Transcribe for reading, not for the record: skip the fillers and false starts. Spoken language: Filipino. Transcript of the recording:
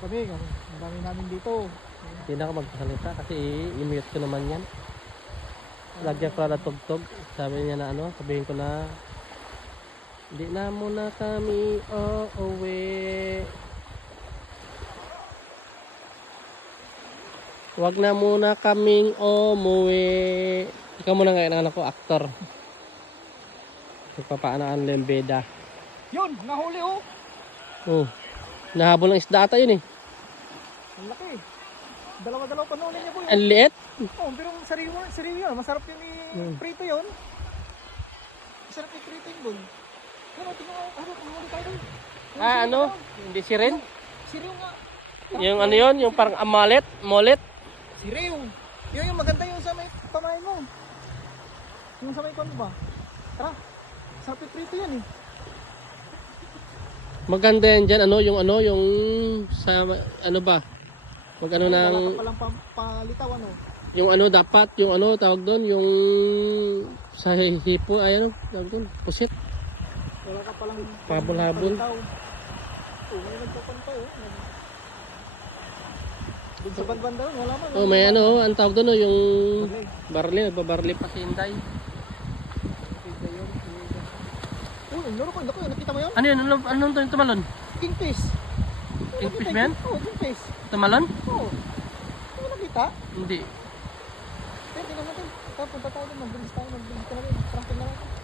kami. Ang dami namin dito. Hindi na ako magpasalita kasi i-mute ko naman yan. Lagyan ko na tugtog. Sabi niya na ano, sabihin ko na hindi na muna kami uuwi. Wag na muna kaming umuwi. Ikaw muna ngayon ang anak ko, aktor. Nagpapaanaan lembeda. Yun, nahuli oh. Oh, nahabol ng isda ata yun eh. Ang laki. Dalawa-dalawa pa noon niya po yun. Ang liit. Oh, pero sariwa yun. Masarap yung prito yun. Masarap yung prito yun doon. Ano, tingnan mo. Ano, nahuli tayo doon. Ah, ano? Hindi si Ren? Siriw nga. Yung ano yun? Yung parang amalet? Molet? Siriw. Yung maganda yung sa may pamain mo. Yung sa may kon ba? Tara. Sarap yung prito yan eh. Maganda yan dyan. Ano? Yung sa ano ba? Mag ano Wala ng... ka palang palitaw ano. Yung ano dapat, yung ano tawag doon, yung sa hipo, ay ano, tawag doon, pusit, Wala ka palang Habol-habol. palitaw. Oh, may nagpapantaw oh. Doon sa bandbanda ron, wala man. oh may ano, ang tawag doon, yung Barley. nagbabarli pa si Inday. Uy, ang laro ko, nakita mo yun? Ano yun, ano to yung tumalon? Kingfish. Kingfish ba yan? Oo, kingfish. Tumalon? Oo. Hindi mo nakita? Hindi. Hindi naman natin. Punta tayo doon, magbilis tayo na rin. Tracking na lang.